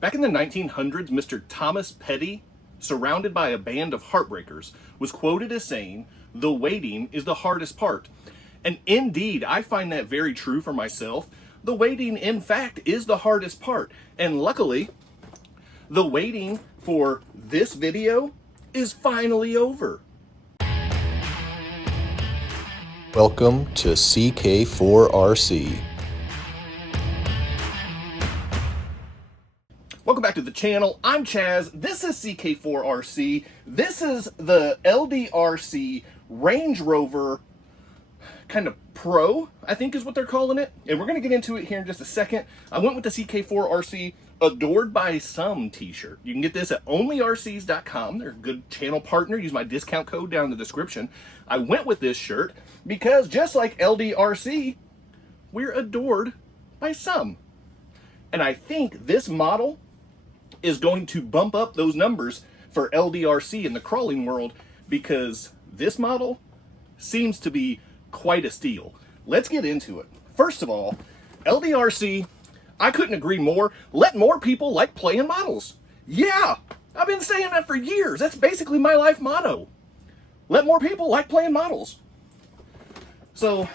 Back in the 1900s, Mr. Thomas Petty, surrounded by a band of heartbreakers, was quoted as saying, "The waiting is the hardest part." And indeed, I find that very true for myself. The waiting, in fact, is the hardest part. And luckily, the waiting for this video is finally over. Welcome to CK4RC. Welcome back to the channel. I'm Chaz. This is CK4RC. This is the LDRC Range Rover kind of Pro, I think is what they're calling it. And we're going to get into it here in just a second. I went with the CK4RC Adored by Some t-shirt. You can get this at onlyrcs.com. They're a good channel partner. Use my discount code down in the description. I went with this shirt because just like LDRC, we're adored by some. And I think this model is going to bump up those numbers for LDRC in the crawling world because this model seems to be quite a steal. Let's get into it. First of all, LDRC, I couldn't agree more. Let more people like playing models. Yeah, I've been saying that for years. That's basically my life motto. Let more people like playing models. So,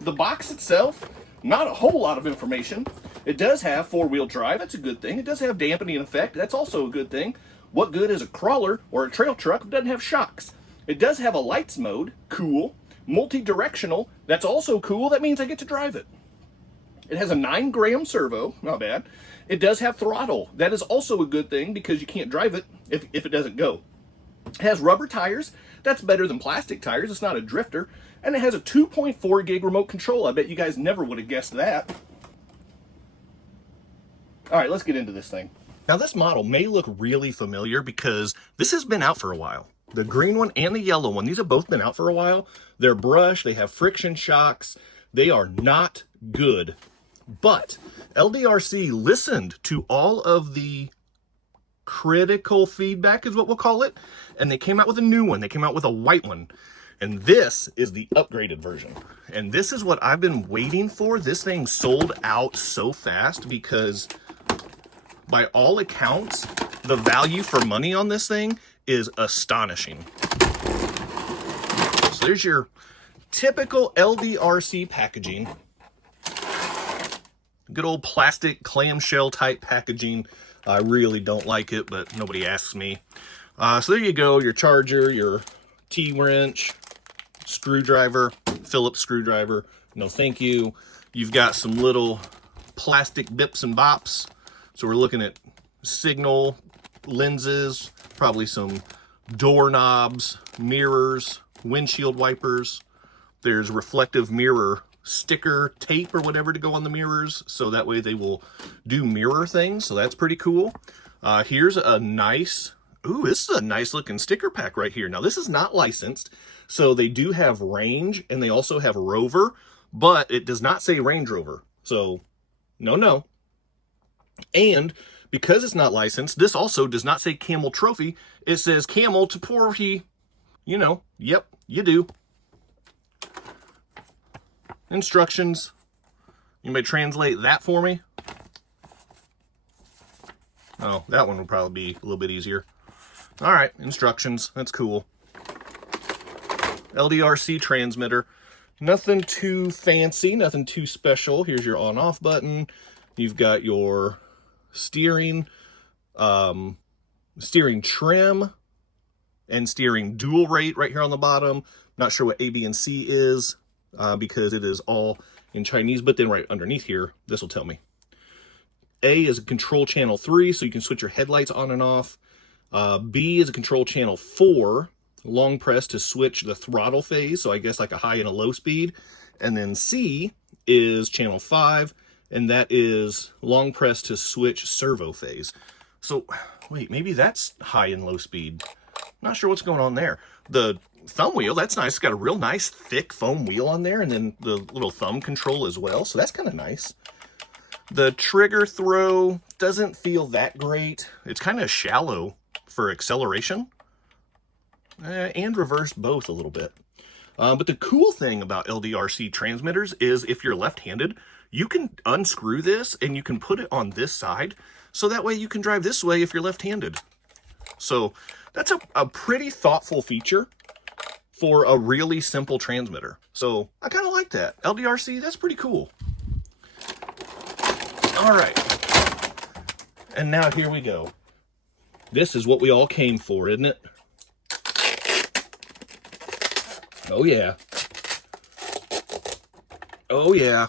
the box itself, not a whole lot of information. It does have four-wheel drive. That's a good thing. It does have dampening effect. That's also a good thing. What good is a crawler or a trail truck if it doesn't have shocks? It does have a lights mode. Cool. Multi-directional. That's also cool. That means I get to drive it. It has a 9-gram servo. Not bad. It does have throttle. That is also a good thing because you can't drive it if it doesn't go. It has rubber tires. That's better than plastic tires. It's not a drifter. And it has a 2.4 gig remote control. I bet you guys never would have guessed that. All right, let's get into this thing. Now, this model may look really familiar because this has been out for a while. The green one and the yellow one, these have both been out for a while. They're brushed, they have friction shocks. They are not good. But LDRC listened to all of the critical feedback, is what we'll call it, and they came out with a new one. They came out with a white one. And this is the upgraded version. And this is what I've been waiting for. This thing sold out so fast because by all accounts, the value for money on this thing is astonishing. So there's your typical LDRC packaging. Good old plastic clamshell type packaging. I really don't like it, but nobody asks me. So there you go, your charger, your T-wrench, screwdriver, Phillips screwdriver, no thank you. You've got some little plastic bips and bops. So we're looking at signal lenses, probably some doorknobs, mirrors, windshield wipers. There's reflective mirror sticker tape or whatever to go on the mirrors, so that way they will do mirror things, so that's pretty cool. Here's a nice, this is a nice looking sticker pack right here. Now this is not licensed, so they do have Range and they also have Rover, but it does not say Range Rover, so no. And because it's not licensed, this also does not say Camel Trophy. It says Camel Trophy. You know, yep, you do. Instructions. You may translate that for me. Oh, that one will probably be a little bit easier. All right, instructions. That's cool. LDRC transmitter. Nothing too fancy, nothing too special. Here's your on-off button. You've got your steering trim and steering dual rate right here on the bottom. Not sure what A, B, and C is because it is all in Chinese, but then right underneath here, this will tell me. A is a control channel 3, so you can switch your headlights on and off. B is a control channel 4, long press to switch the throttle phase, so I guess like a high and a low speed. And then C is channel 5, and that is long press to switch servo phase. So, wait, maybe that's high and low speed. Not sure what's going on there. The thumb wheel, that's nice. It's got a real nice thick foam wheel on there, and then the little thumb control as well, so that's kind of nice. The trigger throw doesn't feel that great. It's kind of shallow for acceleration, and reverse both a little bit. But the cool thing about LDRC transmitters is if you're left-handed, you can unscrew this and you can put it on this side. so that way you can drive this way if you're left-handed. So that's a pretty thoughtful feature for a really simple transmitter. So I kind of like that. LDRC, that's pretty cool. All right. And now here we go. This is what we all came for, isn't it? Oh yeah. Oh yeah.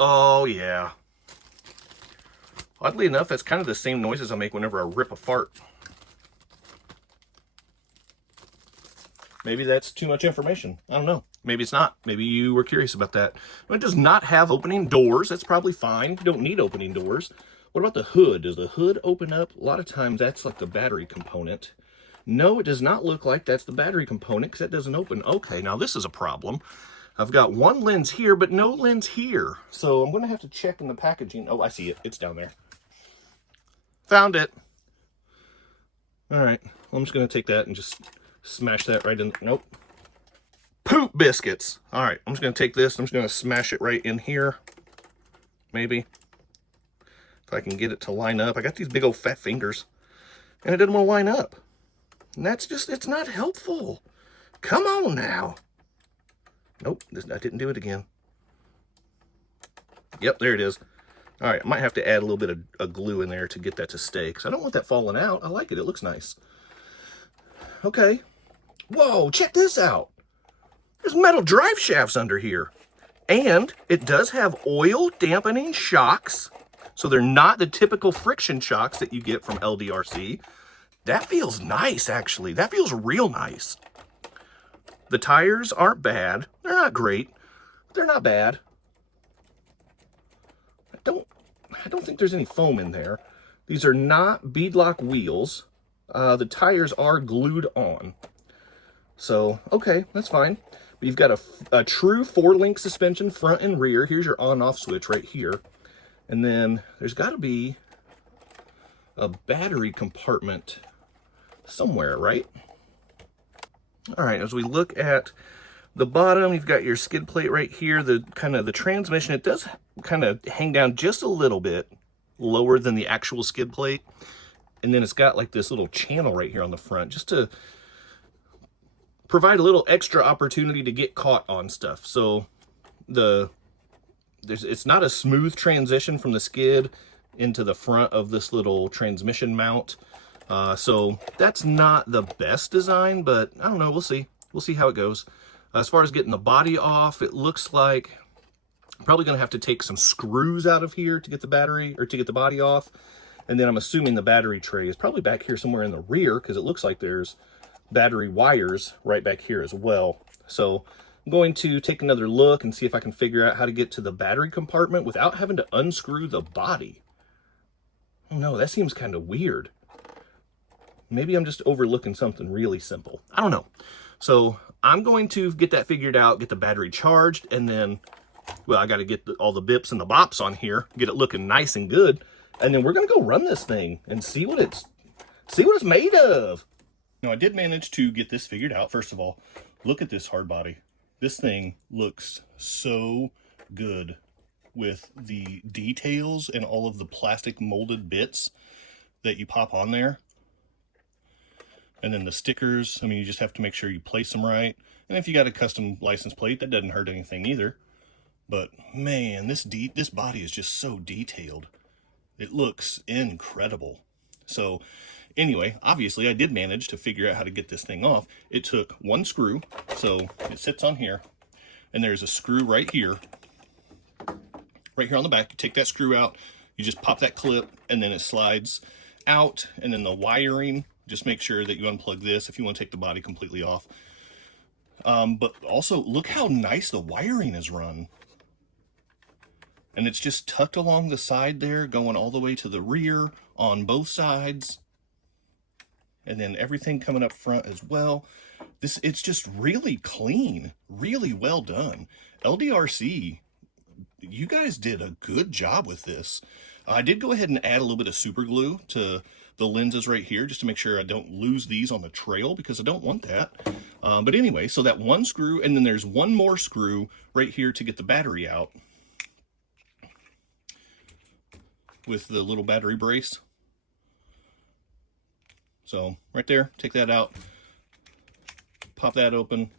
Oh yeah. Oddly enough, that's kind of the same noises I make whenever I rip a fart. Maybe that's too much information. I don't know. Maybe it's not. Maybe you were curious about that. It does not have opening doors. That's probably fine. You don't need opening doors. What about the hood? Does the hood open up? A lot of times that's like the battery component. No, it does not look like that's the battery component because that doesn't open. Okay, now this is a problem. I've got one lens here, but no lens here. So I'm going to have to check in the packaging. Oh, I see it. It's down there. Found it. All right. Well, I'm just going to take that and just smash that right in. Nope. Poop biscuits. All right. I'm just going to take this. I'm just going to smash it right in here. Maybe. If I can get it to line up. I got these big old fat fingers. And it didn't want to line up. And that's just, it's not helpful. Come on now. Nope. I didn't do it again. Yep, there it is. All right. I might have to add a little bit of glue in there to get that to stay. Because I don't want that falling out. I like it. It looks nice. Okay. Whoa, check this out. There's metal drive shafts under here. And it does have oil dampening shocks. So they're not the typical friction shocks that you get from LDRC. That feels nice, actually. That feels real nice. The tires aren't bad. They're not great. They're not bad. I don't think there's any foam in there. These are not beadlock wheels. The tires are glued on. So, okay, that's fine. But you've got a true 4-link suspension front and rear. Here's your on-off switch right here. And then there's got to be a battery compartment somewhere, right? All right, as we look at the bottom, you've got your skid plate right here. The transmission, it does kind of hang down just a little bit lower than the actual skid plate. And then it's got like this little channel right here on the front just to provide a little extra opportunity to get caught on stuff. So it's not a smooth transition from the skid into the front of this little transmission mount. So that's not the best design, but I don't know. We'll see. We'll see how it goes. As far as getting the body off, it looks like I'm probably going to have to take some screws out of here to get the battery or to get the body off. And then I'm assuming the battery tray is probably back here somewhere in the rear because it looks like there's battery wires right back here as well. So I'm going to take another look and see if I can figure out how to get to the battery compartment without having to unscrew the body. Oh no, that seems kind of weird. Maybe I'm just overlooking something really simple. I don't know. So I'm going to get that figured out, get the battery charged, and then, well, I got to get all the bips and the bops on here, get it looking nice and good. And then we're going to go run this thing and see what it's made of. Now, I did manage to get this figured out. First of all, look at this hard body. This thing looks so good with the details and all of the plastic molded bits that you pop on there. And then the stickers, I mean, you just have to make sure you place them right. And if you got a custom license plate, that doesn't hurt anything either. But man, this body is just so detailed. It looks incredible. So anyway, obviously I did manage to figure out how to get this thing off. It took one screw, so it sits on here, and there's a screw right here on the back. You take that screw out, you just pop that clip, and then it slides out. And then the wiring, just make sure that you unplug this if you want to take the body completely off. But also look how nice the wiring is run. And it's just tucked along the side there, going all the way to the rear on both sides. And then everything coming up front as well. It's just really clean, really well done. LDRC, you guys did a good job with this. I did go ahead and add a little bit of super glue to the lenses right here, just to make sure I don't lose these on the trail, because I don't want that. But anyway, so that one screw, and then there's one more screw right here to get the battery out. with the little battery brace. So right there, take that out, pop that open,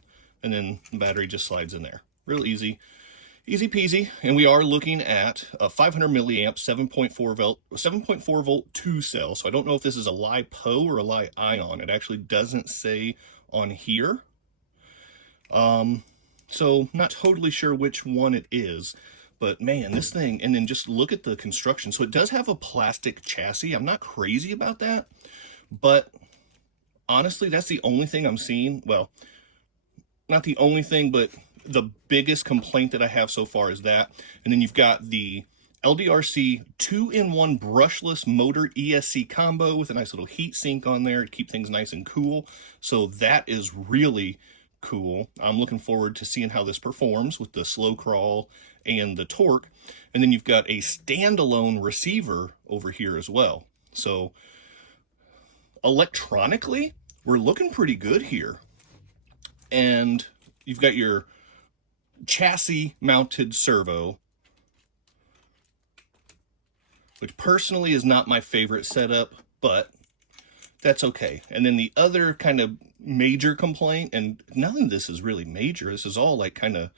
and then the battery just slides in there. Real easy. Easy peasy. And we are looking at a 500 milliamp 7.4 volt 2 cell. So I don't know if this is a LiPo or a Li-ion. It actually doesn't say on here. So not totally sure which one it is, but man, this thing, and then just look at the construction. So it does have a plastic chassis. I'm not crazy about that, but honestly, that's the only thing I'm seeing. Well, not the only thing, but the biggest complaint that I have so far is that. And then you've got the LDRC 2-in-1 brushless motor ESC combo with a nice little heat sink on there to keep things nice and cool. So that is really cool. I'm looking forward to seeing how this performs with the slow crawl and the torque. And then you've got a standalone receiver over here as well. So electronically, we're looking pretty good here. And you've got your chassis mounted servo, which personally is not my favorite setup, but that's okay. And then the other kind of major complaint, and none of this is really major, this is all like kind of,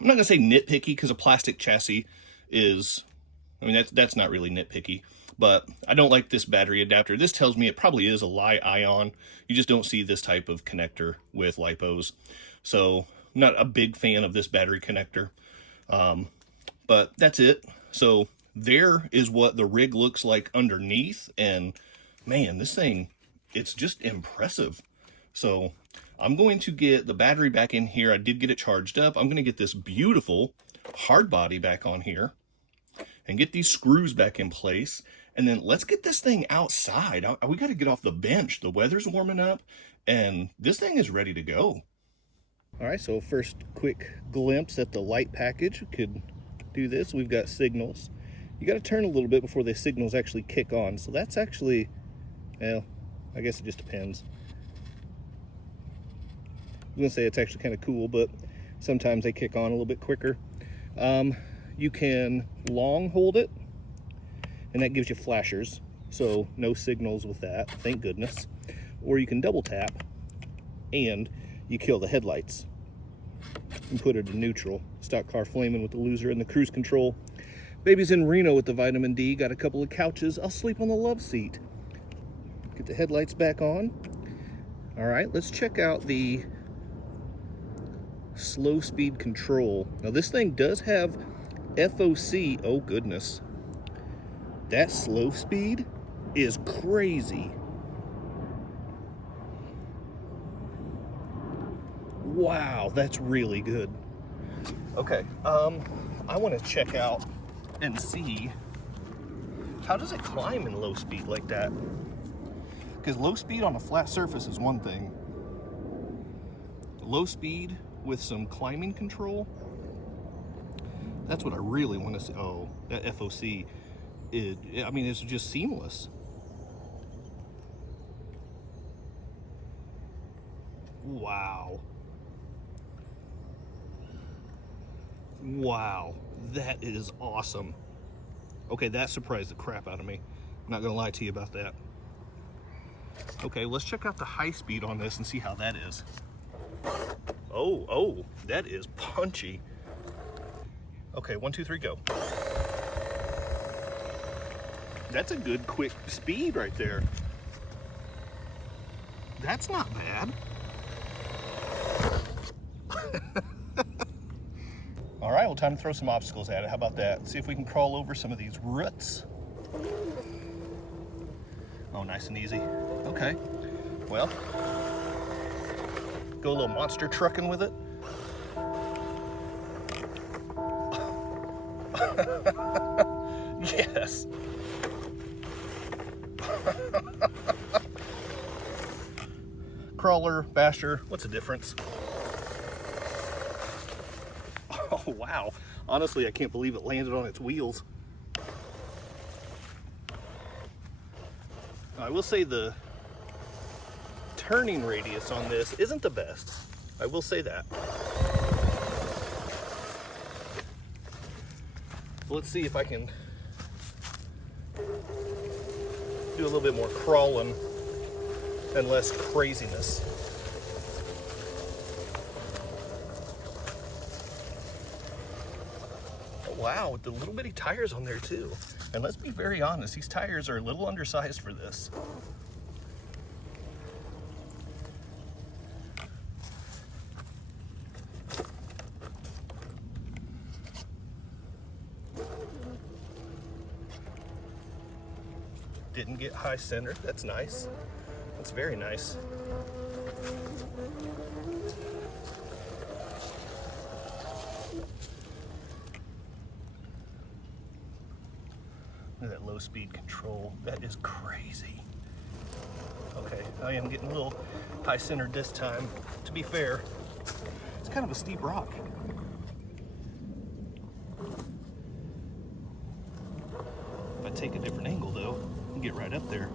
I'm not gonna say nitpicky, because a plastic chassis is, I mean, that's not really nitpicky, but I don't like this battery adapter. This tells me it probably is a Li-ion. You just don't see this type of connector with LiPos. So I'm not a big fan of this battery connector, but that's it. So there is what the rig looks like underneath, and man, this thing, it's just impressive. So I'm going to get the battery back in here. I did get it charged up. I'm going to get this beautiful hard body back on here and get these screws back in place. And then let's get this thing outside. We got to get off the bench. The weather's warming up and this thing is ready to go. All right, so first quick glimpse at the light package. We could do this. We've got signals. You got to turn a little bit before the signals actually kick on. So that's actually, well, I guess it just depends. I was gonna say it's actually kind of cool, but sometimes they kick on a little bit quicker. You can long hold it, and that gives you flashers. So no signals with that, thank goodness. Or you can double tap, and you kill the headlights and put it in neutral. Stock car flaming with the loser and the cruise control. Baby's in Reno with the vitamin D. Got a couple of couches. I'll sleep on the love seat. Get the headlights back on. All right, let's check out the slow speed control. Now this thing does have FOC. Oh goodness. That slow speed is crazy. Wow, that's really good. Okay, I want to check out and see, how does it climb in low speed like that? Because low speed on a flat surface is one thing. Low speed with some climbing control, that's what I really want to see. Oh, that FOC, I mean, it's just seamless. Wow. Wow, that is awesome. Okay, that surprised the crap out of me. I'm not gonna lie to you about that. Okay, let's check out the high speed on this and see how that is. Oh, that is punchy. Okay, 1, 2, 3, go. That's a good quick speed right there. That's not bad. All right, well, time to throw some obstacles at it. How about that? See if we can crawl over some of these roots. Oh, nice and easy. Okay, well, go a little monster trucking with it. Yes. Crawler, basher, what's the difference? Oh, wow. Honestly, I can't believe it landed on its wheels. I will say the turning radius on this isn't the best. I will say that. Let's see if I can do a little bit more crawling and less craziness. Oh, wow, with the little bitty tires on there too. And let's be very honest, these tires are a little undersized for this. Didn't get high centered. That's nice. That's very nice. Look at that low speed control. That is crazy. Okay, I am getting a little high centered this time. To be fair, it's kind of a steep rock. If I take a different angle though, get right up there.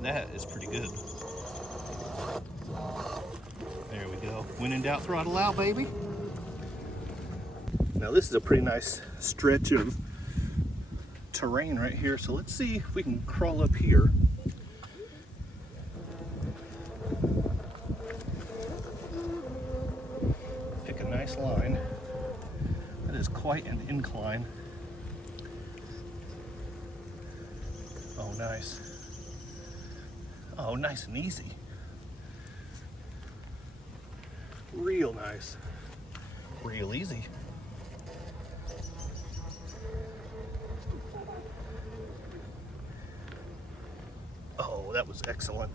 That is pretty good. There we go. When in doubt, throttle out, baby. Now this is a pretty nice stretch of terrain right here. So let's see if we can crawl up here. Pick a nice line. That is quite an incline. Oh, nice. Oh, nice and easy. Real nice. Real easy. Oh, that was excellent.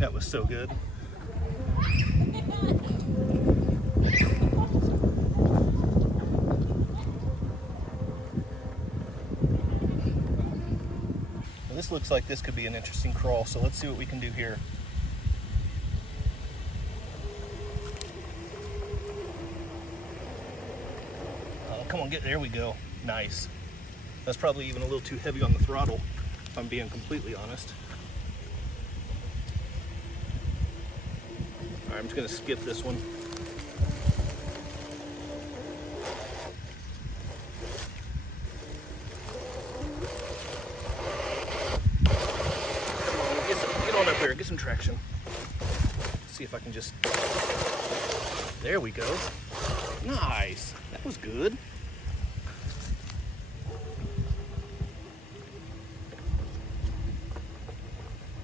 That was so good. This looks like this could be an interesting crawl, so let's see what we can do here. Oh, come on, there we go. Nice. That's probably even a little too heavy on the throttle, if I'm being completely honest. All right, I'm just gonna skip this one. Get some traction. See if I can just, there we go. Nice, that was good.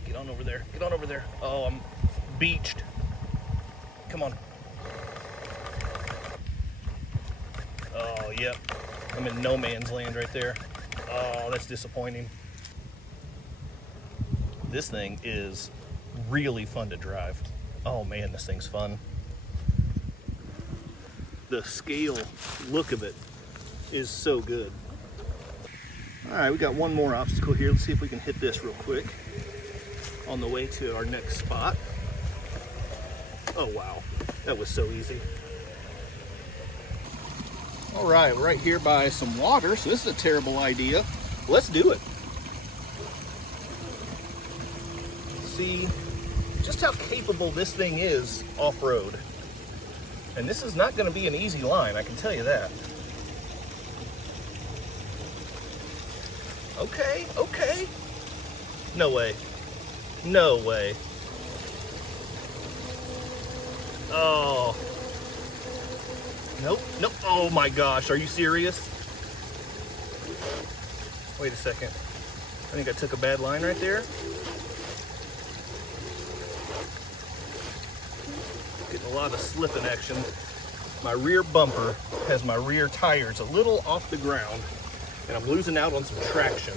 Get on over there, get on over there. Oh, I'm beached. Come on. Oh, yep, I'm in no man's land right there. Oh, that's disappointing. This thing is really fun to drive. Oh man, this thing's fun. The scale look of it is so good. All right, we got one more obstacle here. Let's see if we can hit this real quick on the way to our next spot. Oh wow, that was so easy. All right, we're right here by some water, so this is a terrible idea. Let's do it. See just how capable this thing is off-road. And this is not going to be an easy line, I can tell you that. Okay, okay. No way. No way. Oh. Nope, nope. Oh my gosh, are you serious? Wait a second. I think I took a bad line right there. Getting a lot of slipping action. My rear bumper has my rear tires a little off the ground, and I'm losing out on some traction.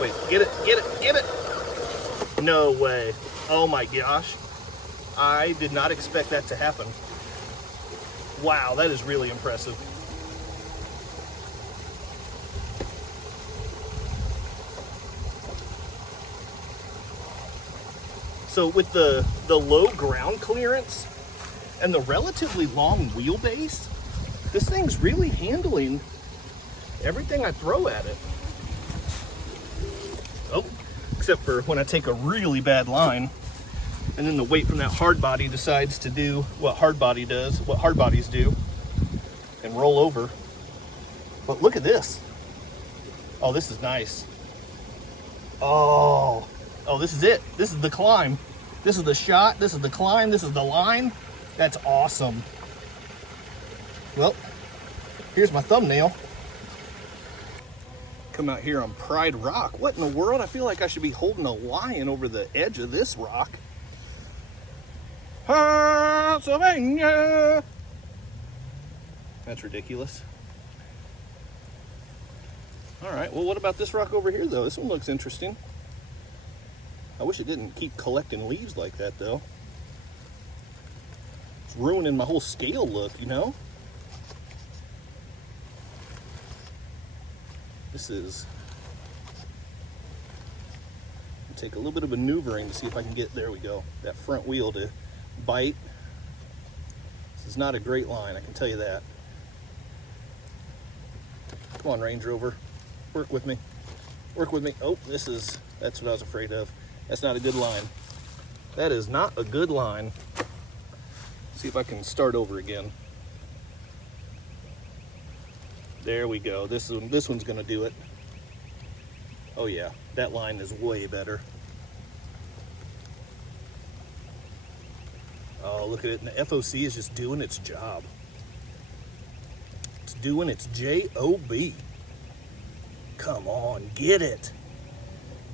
Wait, get it, get it, get it! No way. Oh my gosh. I did not expect that to happen. Wow, that is really impressive. So with the low ground clearance and the relatively long wheelbase, this thing's really handling everything I throw at it. Oh, except for when I take a really bad line And then the weight from that hard body decides to do what hard body does, what hard bodies do, and roll over. But look at this. Oh, this is nice. Oh, this is it. This is the climb. This is the shot. This is the climb. This is the line. That's awesome. Well, here's my thumbnail. Come out here on Pride Rock. What in the world? I feel like I should be holding a lion over the edge of this rock. Pennsylvania. That's ridiculous. All right, well, what about this rock over here, though? This one looks interesting. I wish it didn't keep collecting leaves like that, though. It's ruining my whole scale look, you know? This is... take a little bit of maneuvering to see if I can get, there we go, that front wheel to bite. This is not a great line, I can tell you that. Come on, Range Rover. Work with me. Work with me. Oh, that's what I was afraid of. That's not a good line. That is not a good line. See if I can start over again. There we go. This one's gonna do it. Oh yeah, that line is way better. Oh, look at it. And the FOC is just doing its job. It's doing its J-O-B. Come on, get it.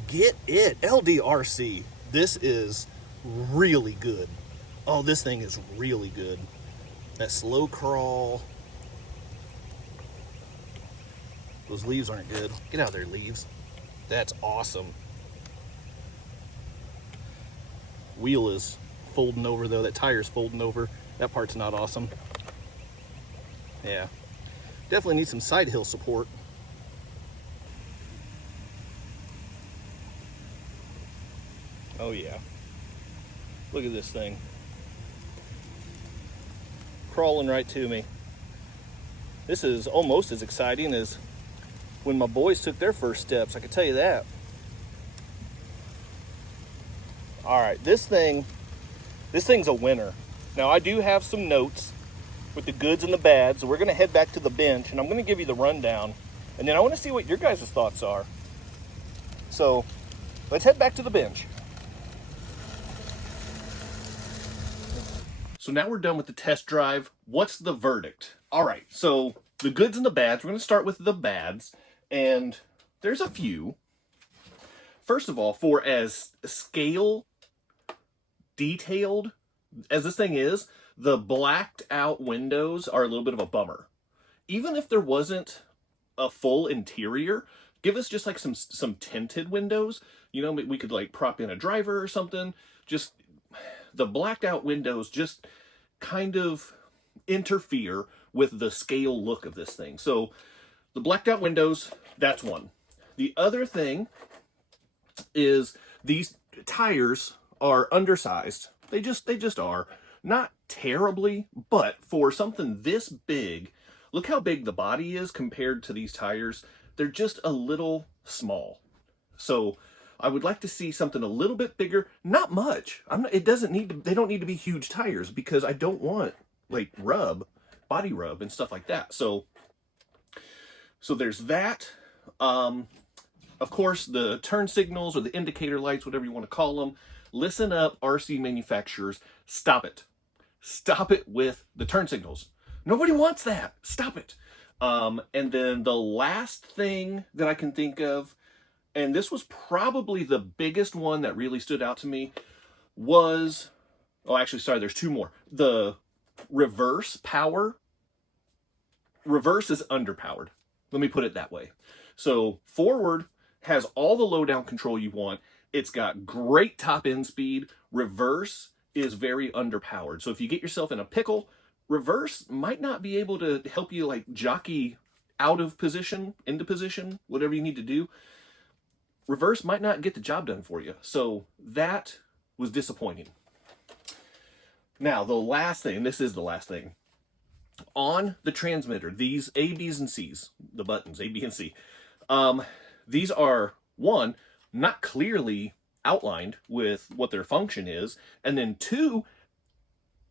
Get it. LDRC. This is really good. Oh, this thing is really good. That slow crawl. Those leaves aren't good. Get out of there, leaves. That's awesome. Wheel is folding over, though. That tire's folding over. That part's not awesome. Yeah. Definitely need some side hill support. Oh yeah. Look at this thing. Crawling right to me. This is almost as exciting as when my boys took their first steps, I can tell you that. All right, this thing's a winner. Now I do have some notes with the goods and the bads, so we're gonna head back to the bench and I'm gonna give you the rundown, and then I wanna see what your guys' thoughts are. So let's head back to the bench. So now we're done with the test drive. What's the verdict? All right, so the goods and the bads. We're going to start with the bads, and there's a few. First of all, for as scale detailed as this thing is, the blacked out windows are a little bit of a bummer. Even if there wasn't a full interior, give us just like some tinted windows. You know, we could like prop in a driver or something. Just the blacked out windows just kind of interfere with the scale look of this thing. So the blacked out windows, that's one. The other thing is these tires are undersized. They just are. Not terribly, but for something this big, look how big the body is compared to these tires. They're just a little small. So I would like to see something a little bit bigger, not much. They don't need to be huge tires because I don't want like body rub and stuff like that. So there's that. Of course, the turn signals or the indicator lights, whatever you want to call them. Listen up, RC manufacturers. Stop it. Stop it with the turn signals. Nobody wants that. Stop it. And then the last thing that I can think of, and this was probably the biggest one that really stood out to me, was, oh, actually, sorry, there's two more. The reverse power. Reverse is underpowered. Let me put it that way. So forward has all the low down control you want. It's got great top end speed. Reverse is very underpowered. So if you get yourself in a pickle, reverse might not be able to help you like jockey out of position, into position, whatever you need to do. Reverse might not get the job done for you. So that was disappointing. Now, the last thing, this is the last thing. On the transmitter, these A, B's, and C's, the buttons, A, B, and C, these are, one, not clearly outlined with what their function is. And then 2,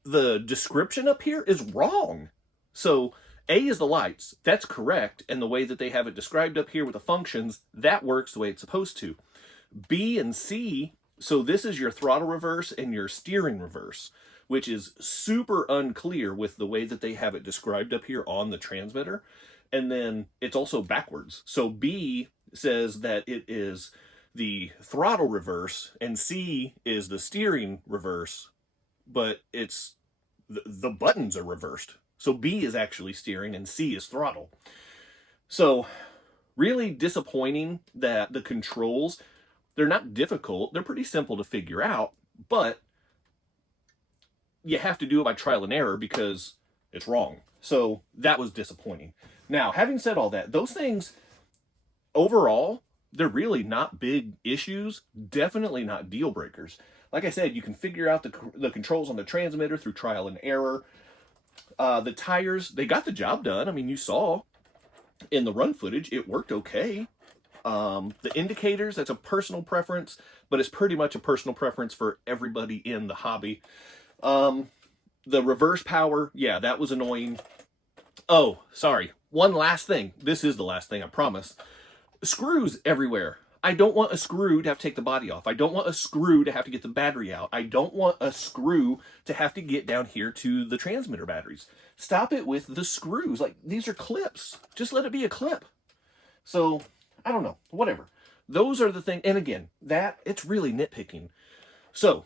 the description up here is wrong. So A is the lights. That's correct. And the way that they have it described up here with the functions, that works the way it's supposed to. B and C, so this is your throttle reverse and your steering reverse, which is super unclear with the way that they have it described up here on the transmitter. And then it's also backwards. So B says that it is the throttle reverse and C is the steering reverse, but it's the buttons are reversed. So B is actually steering and C is throttle. So really disappointing that the controls, they're not difficult. They're pretty simple to figure out, but you have to do it by trial and error because it's wrong. So that was disappointing. Now, having said all that, those things overall, they're really not big issues, definitely not deal breakers. Like I said, you can figure out the controls on the transmitter through trial and error. The tires, they got the job done. I mean, you saw in the run footage, it worked okay. The indicators, that's a personal preference, but it's pretty much a personal preference for everybody in the hobby. The reverse power, yeah, that was annoying. Oh, sorry. One last thing. This is the last thing, I promise. Screws everywhere. I don't want a screw to have to take the body off. I don't want a screw to have to get the battery out. I don't want a screw to have to get down here to the transmitter batteries. Stop it with the screws. Like, these are clips. Just let it be a clip. So, I don't know. Whatever. Those are the things. And again, it's really nitpicking. So,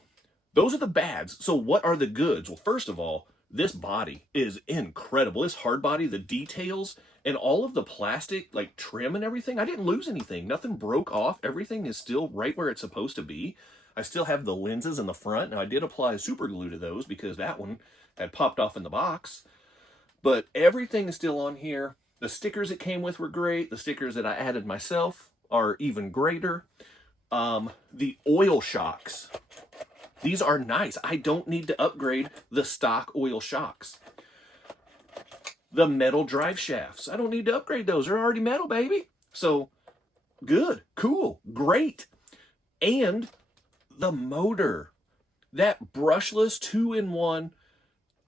those are the bads. So, what are the goods? Well, first of all, this body is incredible. This hard body, the details, and all of the plastic, like trim and everything, I didn't lose anything. Nothing broke off. Everything is still right where it's supposed to be. I still have the lenses in the front. Now, I did apply super glue to those because that one had popped off in the box. But everything is still on here. The stickers it came with were great. The stickers that I added myself are even greater. The oil shocks. These are nice. I don't need to upgrade the stock oil shocks. The metal drive shafts. I don't need to upgrade those. They're already metal, baby. So, good, cool, great. And the motor. That brushless 2-in-1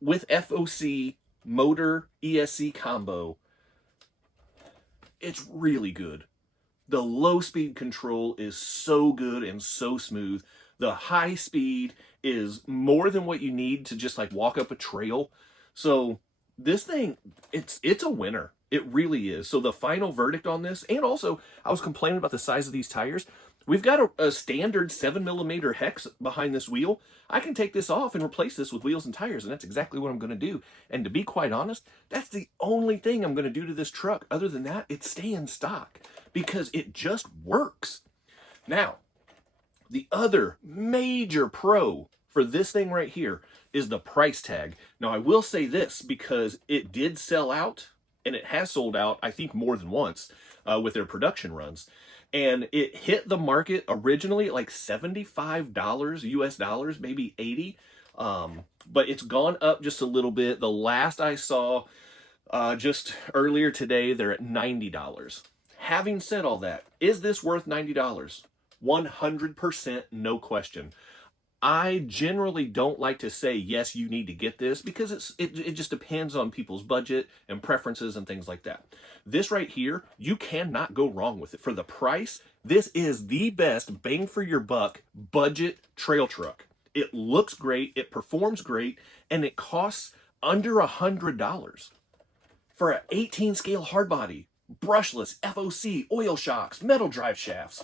with FOC motor ESC combo. It's really good. The low speed control is so good and so smooth. The high speed is more than what you need to just like walk up a trail. So this thing, it's a winner. It really is. So the final verdict on this, and also I was complaining about the size of these tires. We've got a standard 7mm hex behind this wheel. I can take this off and replace this with wheels and tires, and that's exactly what I'm going to do. And to be quite honest, that's the only thing I'm going to do to this truck. Other than that, it's staying stock because it just works. Now, the other major pro for this thing right here is the price tag. Now, I will say this because it did sell out, and it has sold out, I think, more than once with their production runs. And it hit the market originally at like $75 US dollars, maybe 80. But it's gone up just a little bit. The last I saw just earlier today, they're at $90. Having said all that, is this worth $90? 100% no question. I generally don't like to say, yes, you need to get this because it just depends on people's budget and preferences and things like that. This right here, you cannot go wrong with it. For the price, this is the best bang for your buck budget trail truck. It looks great, it performs great, and it costs under $100 for an 18 scale hardbody, brushless, FOC, oil shocks, metal drive shafts.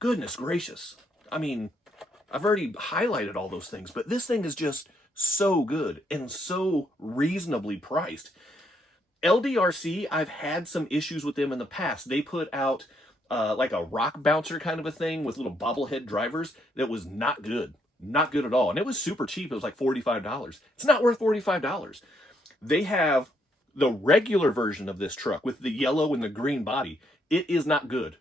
Goodness gracious. I mean, I've already highlighted all those things, but this thing is just so good and so reasonably priced. LDRC, I've had some issues with them in the past. They put out like a rock bouncer kind of a thing with little bobblehead drivers that was not good. Not good at all. And it was super cheap. It was like $45. It's not worth $45. They have the regular version of this truck with the yellow and the green body. It is not good.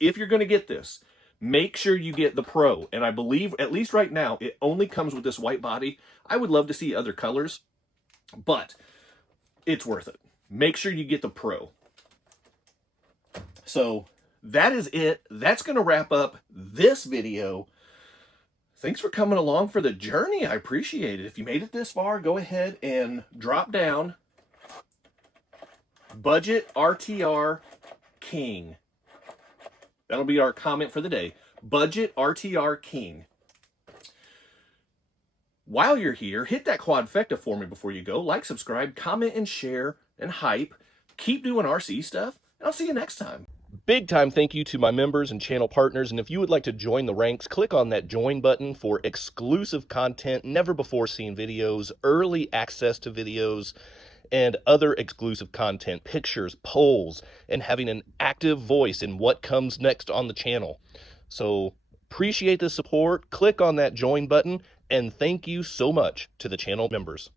If you're going to get this, make sure you get the Pro. And I believe, at least right now, it only comes with this white body. I would love to see other colors, but it's worth it. Make sure you get the Pro. So that is it. That's going to wrap up this video. Thanks for coming along for the journey. I appreciate it. If you made it this far, go ahead and drop down Budget RTR King. That'll be our comment for the day. Budget RTR King. While you're here, hit that quadfecta for me before you go. Like, subscribe, comment, and share, and hype. Keep doing RC stuff, and I'll see you next time. Big time thank you to my members and channel partners, and if you would like to join the ranks, click on that join button for exclusive content, never before seen videos, early access to videos, and other exclusive content, pictures, polls, and having an active voice in what comes next on the channel. So appreciate the support. Click on that join button, and thank you so much to the channel members.